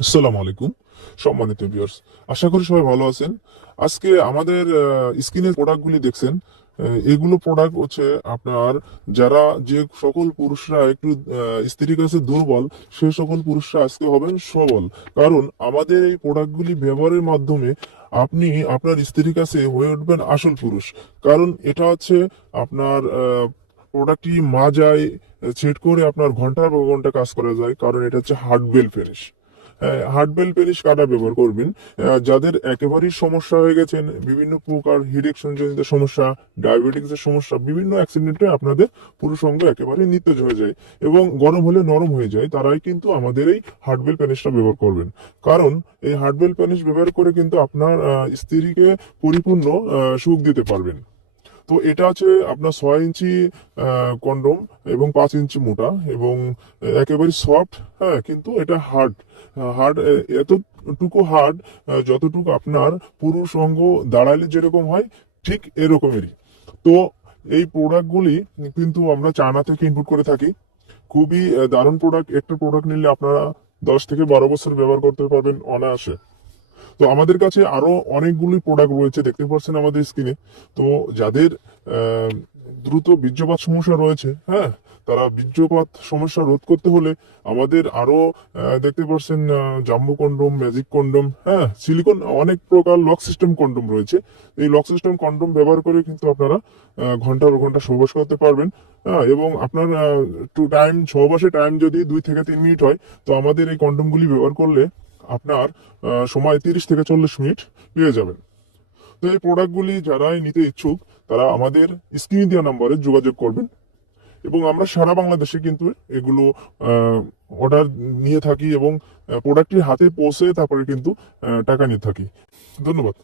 আসসালামু আলাইকুম সম্মানিত ভিউয়ার্স, আশা করি সবাই ভালো আছেন। আজকে আমাদের স্ক্রিনের প্রোডাক্টগুলি দেখছেন, এগুলো প্রোডাক্ট হচ্ছে আপনার যারা যে সকল পুরুষরা একটু স্ত্রীর কাছে দুর্বল, সে সকল পুরুষরা আজকে হবেন সবল। কারণ আমাদের এই প্রোডাক্টগুলি ব্যবহারের মাধ্যমে আপনি আপনার স্ত্রীর কাছে হয়ে উঠবেন আসল পুরুষ। কারণ এটা হচ্ছে আপনার প্রোডাক্টটি মাজায় সেট করে আপনার ঘন্টার পর ঘন্টা কাজ করা যায়, কারণ এটা হচ্ছে হার্ড বেল ফিনিশ। হার্ডবেল পেরিস কাটা ব্যবহার করবেন যাদের একেবারেই সমস্যা হয়ে গেছেন, বিভিন্ন প্রকার হিরেকশন জনিত সমস্যা, ডায়াবেটিক্সের সমস্যা, বিভিন্ন অ্যাক্সিডেন্টে আপনাদের পুরুষ অঙ্গ একেবারে নিস্তেজ হয়ে যায় এবং গরম হলে নরম হয়ে যায়, তারাই কিন্তু আমাদের এই হার্ডবেল প্যানিসটা ব্যবহার করবেন। কারণ এই হার্ডবেল প্যানিস ব্যবহার করে কিন্তু আপনার স্ত্রীকে পরিপূর্ণ সুখ দিতে পারবেন। তো এটা আছে আপনার 6 ইঞ্চি কন্ডম এবং 5 ইঞ্চি মোটা এবং একেবারে সফট। হ্যাঁ, কিন্তু এটা হার্ড। হার্ড, এতটুকু হার্ড যতটুকু আপনার পুরুষ অঙ্গ দাঁড়ালে যেরকম হয়, ঠিক এরকমেরই। তো এই প্রোডাক্টগুলি কিন্তু আমরা চায়না থেকে ইনপুট করে থাকি। খুবই দারুণ প্রোডাক্ট। একটা প্রোডাক্ট নিলে আপনারা 10 থেকে 12 বছর ব্যবহার করতে পারবেন অনায়াসে। তো আমাদের কাছে আরো অনেকগুলি প্রোডাক্ট রয়েছে, দেখতে পাচ্ছেন আমাদের স্ক্রিনে। তো যাদের আহ, দ্রুত বীর্যপাত সমস্যা রয়েছে, হ্যাঁ, তারা বীর্যপাত সমস্যা রোধ করতে হলে আমাদের আরো দেখতে পাচ্ছেন জাম্বো কন্ডম, ম্যাজিক কন্ডম, হ্যাঁ, সিলিকন, অনেক প্রকার লক সিস্টেম কন্ডম রয়েছে। এই লক সিস্টেম কন্ডম ব্যবহার করে কিন্তু আপনারা ঘন্টার পর ঘন্টা সহবাস করতে পারবেন। হ্যাঁ, এবং আপনার টু টাইম সহবাসে টাইম যদি 2 থেকে 3 মিনিট হয়, তো আমাদের এই কন্ডমগুলি ব্যবহার করলে আপনার সময় 30 থেকে 40 মিনিট পেয়ে যাবেন। তো এই প্রোডাক্টগুলি যারাই নিতে ইচ্ছুক, তারা আমাদের স্ক্রিনে দেওয়া নাম্বারে যোগাযোগ করবেন এবং আমরা সারা বাংলাদেশে কিন্তু এগুলো অর্ডার নিয়ে থাকি এবং প্রোডাক্টটি হাতে পৌঁছে তারপরে কিন্তু টাকা নিয়ে থাকি। ধন্যবাদ।